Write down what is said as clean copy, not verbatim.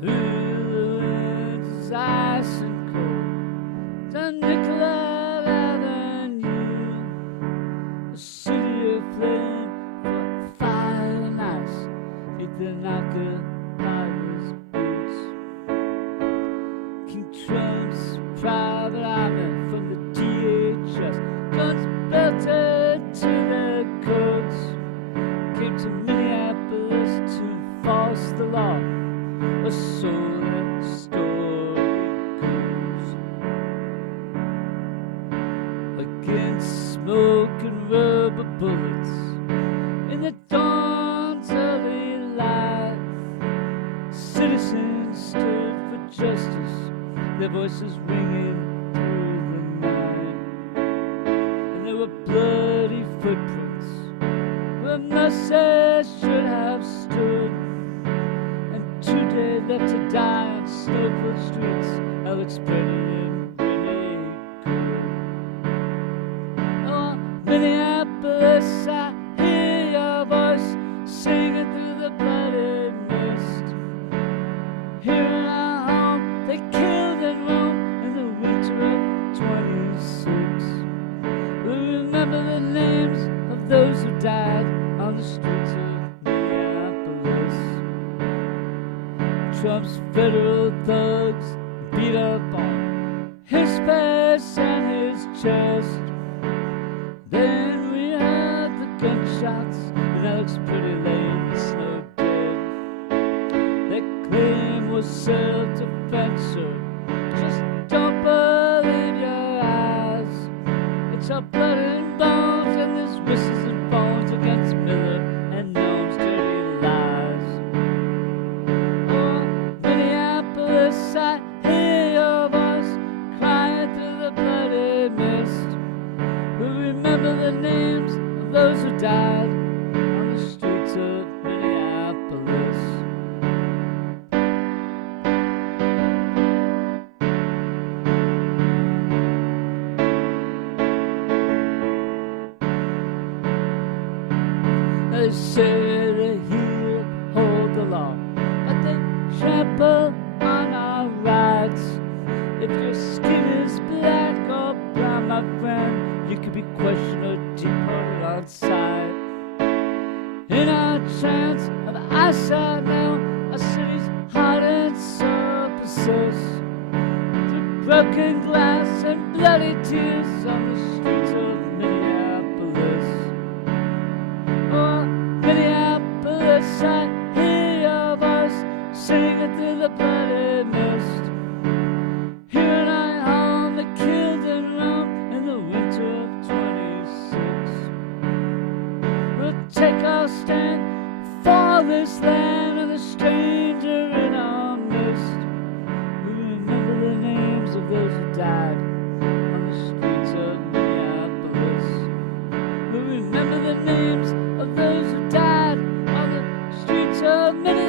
through the winds, ice and cold, down Nicollet Avenue, a city of flame, for fire and ice, hit the knocker-piler's boots. King Trump's private army from the DHS, guns belted to their coats, came to Minneapolis to enforce the law, or so that story goes. Against smoke and rubber bullets in the dawn's early light, citizens stood for justice, their voices ringing through the night. And there were bloody footprints where mercy should have stood, and today left to die on snow-filled streets, Alex Brady and Renee Good. Oh, Minneapolis, I hear your voice singing through the bloody mist. Here in our home, they killed in Rome in the winter of 26. We remember the names of those who died on the streets of Minneapolis. Trump's federal thugs beat up on his face and his chest. Then we heard the gunshots and Alex Pretty lay in the snow dead. Their claim was self-defense, sir. Just don't believe your eyes. It's our blood and bones, and there's whistles and phones against Miller and Noam's dirty lies. Oh, Minneapolis, I hear your voice crying through the bloody mist. We remember the names of those who died on the streets of Minneapolis. They say they here hold the law, but they trample on our rights. If your skin is black or brown, my friend, you could be questioned or deported on sight. In our chance of eyesight now, our city's heart and soul persist. Through broken glass and bloody tears on the streets of Minneapolis. Oh, Minneapolis, I hear your voice singing through the bloody mist. Here in our home, they killed in Rome in the winter of 26. We'll take our stand for this land and the stranger in our midst. We remember the names of those who died on the streets of Minneapolis. We remember the names of those who died on the streets of Minneapolis.